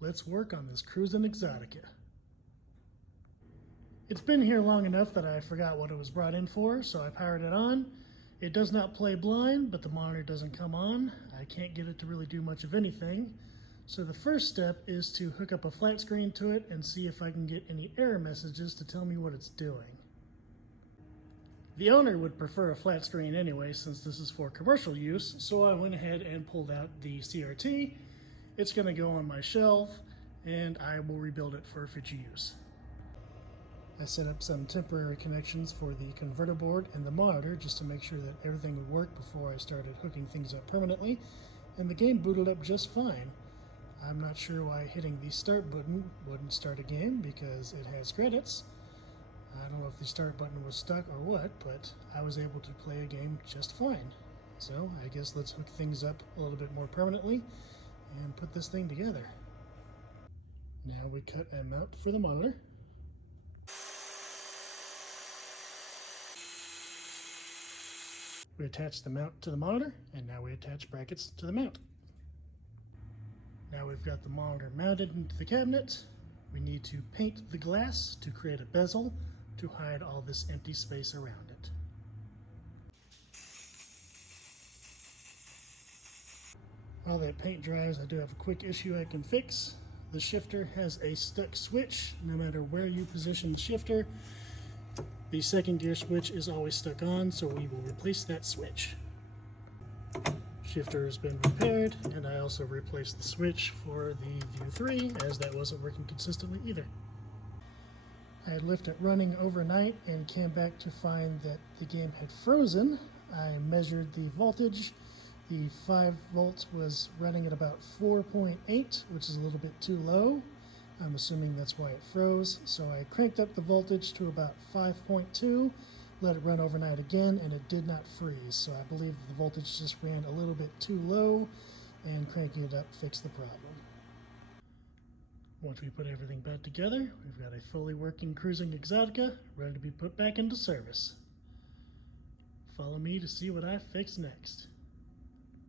Let's work on this Cruis'n Exotica. It's been here long enough that I forgot what it was brought in for, so I powered it on. It does not play blind, but the monitor doesn't come on. I can't get it to really do much of anything. So the first step is to hook up a flat screen to it and see if I can get any error messages to tell me what it's doing. The owner would prefer a flat screen anyway, since this is for commercial use, so I went ahead and pulled out the CRT. It's going to go on my shelf, and I will rebuild it for future use. I set up some temporary connections for the converter board and the monitor just to make sure that everything would work before I started hooking things up permanently, and the game booted up just fine. I'm not sure why hitting the start button wouldn't start a game because it has credits. I don't know if the start button was stuck or what, but I was able to play a game just fine. So I guess let's hook things up a little bit more permanently and put this thing together. Now we cut a mount for the monitor. We attach the mount to the monitor, and now we attach brackets to the mount. Now we've got the monitor mounted into the cabinet. We need to paint the glass to create a bezel to hide all this empty space around it. While that paint dries, I do have a quick issue I can fix. The shifter has a stuck switch. No matter where you position the shifter, the second gear switch is always stuck on, so we will replace that switch. Shifter has been repaired, and I also replaced the switch for the View 3 as that wasn't working consistently either. I had left it running overnight and came back to find that the game had frozen. I measured the voltage. The 5 volts was running at about 4.8, which is a little bit too low. I'm assuming that's why it froze, so I cranked up the voltage to about 5.2, let it run overnight again, and it did not freeze. So I believe the voltage just ran a little bit too low, and cranking it up fixed the problem. Once we put everything back together, we've got a fully working Cruis'n Exotica ready to be put back into service. Follow me to see what I fix next.